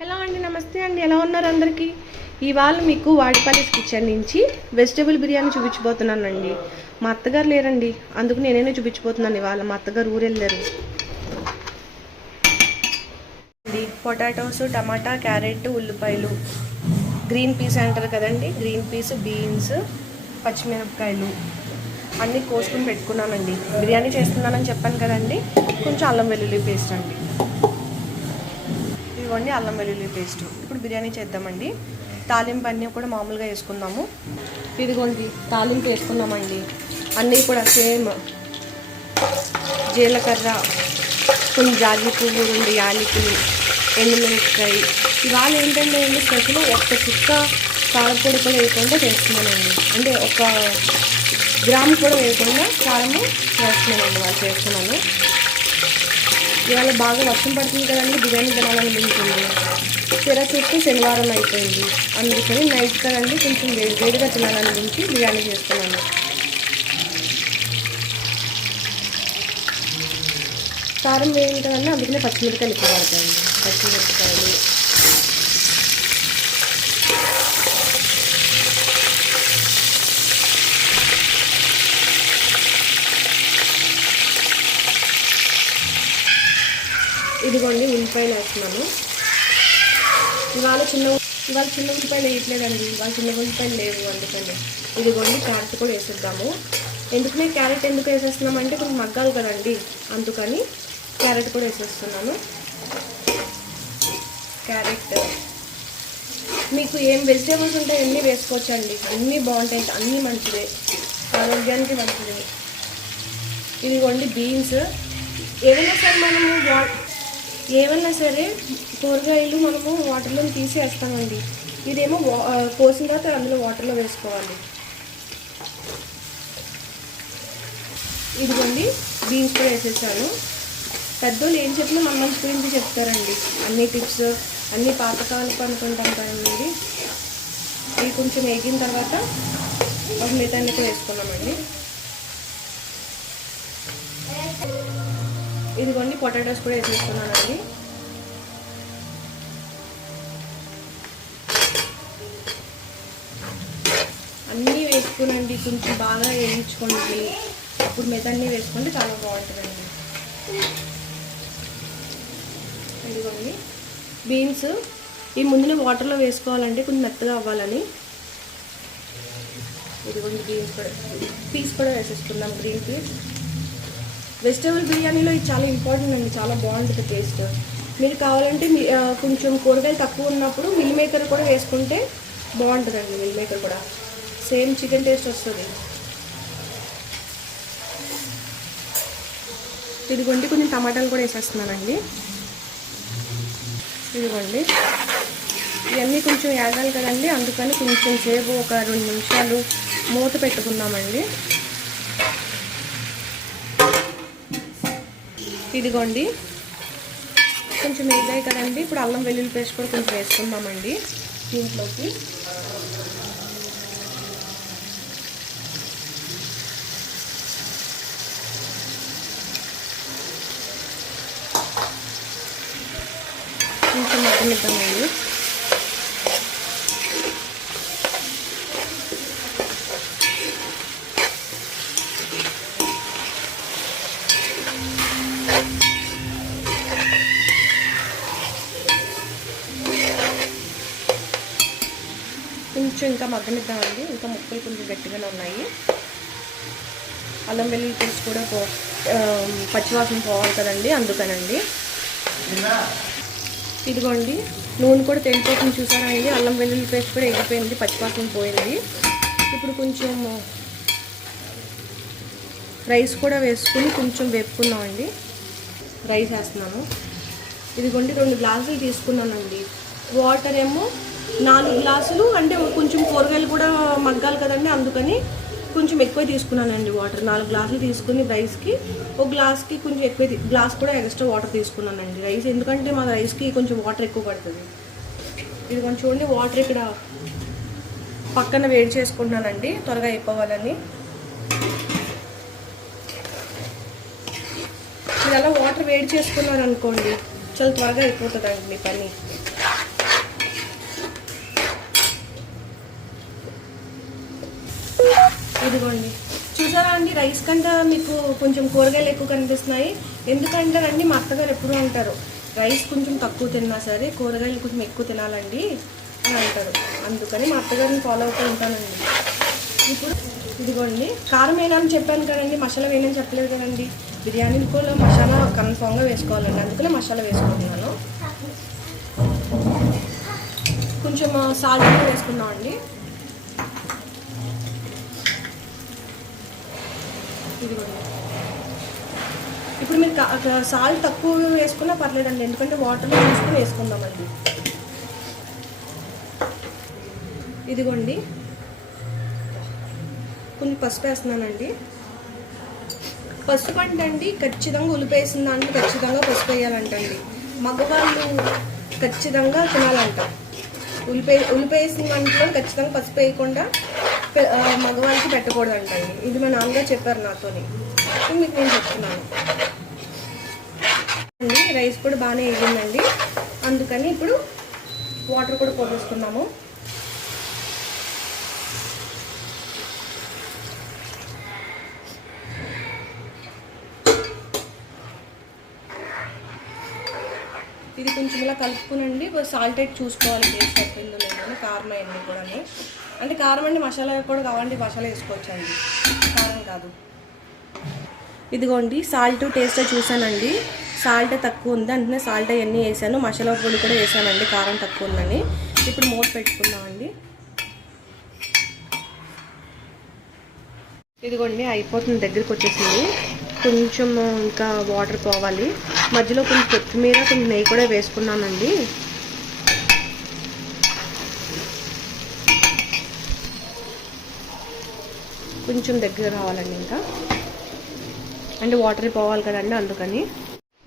Hello అండి, నమస్తే అండి. ఎలా ఉన్నారు అందరికీ? ఇవాళ మీకు వాడిపల్లి కిచెన్ నుంచి వెజిటేబుల్ బిర్యానీ చూపించబోతున్నానండి. మా అత్తగారు లేరండి, అందుకు నేనే చూపించబోతున్నాను. ఇవాళ మా అత్తగారు ఊరు వెళ్ళారు. పొటాటోస్, టమాటా, క్యారెట్, ఉల్లిపాయలు, గ్రీన్ పీస్ అంటారు కదండి, గ్రీన్ పీస్, బీన్స్, పచ్చిమిరపకాయలు అన్నీ కోసుకుని పెట్టుకున్నానండి. బిర్యానీ చేస్తున్నానని చెప్పాను కదండి. కొంచెం అల్లం వెల్లుల్లి పేస్ట్ అండి, ఇదిగోండి అల్లం వెల్లుల్లి పేస్ట్. ఇప్పుడు బిర్యానీ చేద్దామండి. తాలింపు అన్నీ కూడా మామూలుగా వేసుకుందాము. ఇదిగోండి తాలింపు వేసుకున్నామండి. అన్నీ కూడా సేమ్ జీలకర్ర, కొన్ని జాజి పువ్వు, 2 యాలకులు, ఎండుమిరపకాయ. ఇవాళ ఏంటంటే స్పెషల్ ఒక్క చుక్క కారపొడి కూడా వేయకుండా చేస్తున్నానండి. అంటే 1 గ్రాము కూడా వేయకుండా కారము వేస్తున్నానండి. వాళ్ళు చేస్తున్నాను. ఇవాళ బాగా వర్షం పడుతుంది కదండి, బిర్యానీ తినాలనిపించింది. తెర చూస్తే శనివారం అయిపోయింది, అందుకని నైట్ కదండి కొంచెం వేడిగా తినాలనిపించి బిర్యానీ చేస్తున్నాను. కారం వేయండి కదండి, అందుకనే పచ్చిమిరపకాయలు ఎక్కువ పడతాయండి. పచ్చిమిరపకాయలు, ఇదిగోండి ఉల్లిపాయలు వేస్తున్నాను. ఇవాళ చిన్న ఉల్లిపాయలు వేయట్లేదండి. ఇవాళ చిన్న ఉల్లిపాయలు లేవు, అందుకని. ఇదిగోండి క్యారెట్ కూడా వేసేద్దాము. ఎందుకనే క్యారెట్ ఎందుకు వేసేస్తున్నామంటే కొంచెం మగ్గాలి కదండి, అందుకని క్యారెట్ కూడా వేసేస్తున్నాను. క్యారెట్ మీకు ఏం వెజిటేబుల్స్ ఉంటాయి అన్నీ వేసుకోవచ్చండి. అన్నీ బాగుంటాయి, అన్నీ మంచిదే, ఆరోగ్యానికి మంచిదే. ఇదిగోండి బీన్స్. ఏమైనా సరే కూరగాయలు మనము వాటర్లో తీసేస్తామండి. ఇదేమో కోసిన తర్వాత అందులో వాటర్లో వేసుకోవాలి. ఇదిగోండి బీన్స్ కూడా వేసేసాను. పెద్దోళ్ళు ఏం చెప్పినా మన మంచి గురించి చెప్తారండి. అన్ని టిప్స్ అన్నీ పాతకాలకు అనుకుంటాం కదండి. ఇవి కొంచెం వేగిన తర్వాత ఒక మిగతాన్ని కూడా వేసుకున్నామండి. ఇదిగోండి పొటాటోస్ కూడా వేసేసుకున్నానండి. అన్నీ వేసుకునండి, కొంచెం బాగా వేయించుకోండి. అప్పుడు మిగతాన్ని వేసుకుంటే చాలా బాగుంటుందండి. ఇదిగోండి బీన్స్ ఈ ముందునే వాటర్లో వేసుకోవాలండి, కొంచెం మెత్తగా అవ్వాలని. ఇదిగోండి బీన్స్ కూడా పీస్ కూడా వేసేసుకుందాం, గ్రీన్ పీస్. వెజిటేబుల్ బిర్యానీలో ఇది చాలా ఇంపార్టెంట్ అండి, చాలా బాగుంటుంది టేస్ట్. మీరు కావాలంటే కొంచెం కూరగాయలు తక్కువ ఉన్నప్పుడు మిల్ మేకర్ కూడా వేసుకుంటే బాగుంటుందండి. మిల్ మేకర్ కూడా సేమ్ చికెన్ టేస్ట్ వస్తుంది. ఇదిగోండి కొంచెం టమాటాలు కూడా వేసేస్తున్నానండి. ఇదిగోండి ఇవన్నీ కొంచెం వేగాలి కదండి, అందుకని కొంచెం సేపు ఒక 2 నిమిషాలు మూత పెట్టుకుందామండి. ఇదిగోండి కొంచెం వేగాయి కదండి, ఇప్పుడు అల్లం వెల్లుల్లి పేస్ట్ కూడా కొంచెం వేసుకుందామండి దీంట్లోకి. కొంచెం మగ్గనిద్దామండి. కొంచెం ఇంకా మగ్గనిద్దామండి. ఇంకా ముక్కలు కొంచెం గట్టిగానే ఉన్నాయి. అల్లం వెల్లుల్లి పేస్ట్ కూడా పచ్చివాసన పోవాలి కదండి, అందుకనండి. ఇదిగోండి నూనె కూడా తెలిపోతుంది, చూసారా అండి. అల్లం వెల్లుల్లి పేస్ట్ కూడా ఎగిపోయింది, పచ్చివాసన పోయింది. ఇప్పుడు కొంచెం రైస్ కూడా వేసుకుని కొంచెం వేపుకుందామండి. రైస్ వేస్తున్నాను. ఇదిగోండి 2 గ్లాసులు తీసుకున్నానండి. వాటర్ ఏమో 4 గ్లాసులు, అంటే కొంచెం కూరగాయలు కూడా మగ్గాలి కదండి, అందుకని కొంచెం ఎక్కువ తీసుకున్నానండి వాటర్. 4 గ్లాసులు తీసుకుని రైస్కి, 1 గ్లాస్కి కొంచెం ఎక్కువ గ్లాస్ కూడా ఎక్స్ట్రా వాటర్ తీసుకున్నానండి రైస్, ఎందుకంటే మా రైస్కి కొంచెం వాటర్ ఎక్కువ పడుతుంది. ఇది కొంచెం చూడండి, వాటర్ ఇక్కడ పక్కన వేడి చేసుకుంటున్నానండి త్వరగా అయిపోవాలని. మీరు అలా వాటర్ వేడి చేసుకున్నారనుకోండి చాలా త్వరగా అయిపోతుందండి మీ పని. ఇదిగోండి, చూసారా అండి, రైస్ కంటే మీకు కొంచెం కూరగాయలు ఎక్కువ కనిపిస్తున్నాయి. ఎందుకంటారండి, మా అత్తగారు ఎప్పుడూ అంటారు రైస్ కొంచెం తక్కువ తిన్నా సరే కూరగాయలు కొంచెం ఎక్కువ తినాలండి అని అంటారు. అందుకని మా అత్తగారిని ఫాలో అవుతూ ఉంటానండి. ఇప్పుడు ఇదిగోండి, కారం వేయాలని చెప్పాను కదండి, మసాలా వేయని చెప్పలేదు కదండి. బిర్యానీలో కూడా మసాలా కన్ఫామ్గా వేసుకోవాలండి, అందుకనే మసాలా వేసుకుంటున్నాను. కొంచెం సాల్ట్ కూడా వేసుకున్నామండి. ఇదిగోండి, ఇప్పుడు మీరు సాల్ట్ తక్కువ వేసుకున్నా పర్లేదండి, ఎందుకంటే వాటర్లో వేసుకుని వేసుకుందామండి. ఇదిగోండి, కొంచెం పసుపు వేస్తున్నానండి. పసుపు అంటండి ఖచ్చితంగా ఉలిపేసిన దాంట్లో ఖచ్చితంగా పసుపు వేయాలంటండి. మగవాళ్ళు ఖచ్చితంగా తినాలంట. ఉలిపేసిన దాంట్లో ఖచ్చితంగా పసుపు వేయకుండా మగవాళ్ళకి పెట్టకూడదంటండి. ఇది మా నాన్నగారు చెప్పారు నాతోని, మీకు నేను చెప్తున్నాను. రైస్ కూడా బాగానే వేగిందండి, అందుకని ఇప్పుడు వాటర్ కూడా పోసేసుకున్నాము. ఇది కొంచెం ఇలా కలుపుకునండి. సాల్ట్ అయితే చూసుకోవాలి, టేస్ట్ అయిపోయిందో లేదో, కారం అయ్యింది కూడా. అంటే కారం అండి, మసాలా కూడా కావాలంటే మసాలా వేసుకోవచ్చండి, కారం కాదు. ఇదిగోండి, సాల్ట్ టేస్ట్ చూసానండి, సాల్ట్ తక్కువ ఉంది అంటే సాల్ట్ అవన్నీ వేసాను, మసాలా పొడి కూడా వేసానండి, కారం తక్కువ ఉందని. ఇప్పుడు మూత పెట్టుకుందామండి. ఇదిగోండి, అయిపోతుంది, దగ్గరికి వచ్చేసింది. కొంచెం ఇంకా వాటర్ పోవాలి. మధ్యలో కొంచెం కొత్తిమీర, కొంచెం నెయ్యి కూడా వేసుకున్నానండి. కొంచెం దగ్గర రావాలండి, ఇంకా అంటే వాటర్ పోవాలి కదండి, అందుకని.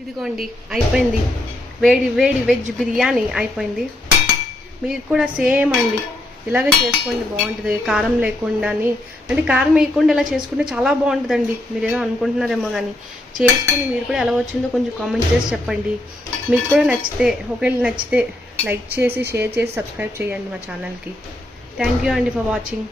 ఇదిగోండి, అయిపోయింది, వేడి వేడి వెజ్ బిర్యానీ అయిపోయింది. మీరు కూడా సేమ్ అండి ఇలాగే చేసుకోండి, బాగుంటుంది. కారం లేకుండాని, అంటే కారం వేయకుండా ఇలా చేసుకుంటే చాలా బాగుంటుందండి. మీరు ఏదో అనుకుంటున్నారేమో కానీ చేసుకుని మీరు కూడా ఎలా వచ్చిందో కొంచెం కామెంట్ చేసి చెప్పండి. మీకు కూడా నచ్చితే, ఒకవేళ నచ్చితే లైక్ చేసి, షేర్ చేసి, సబ్స్క్రైబ్ చేయండి మా ఛానల్కి. థ్యాంక్ యూ అండి ఫర్ వాచింగ్.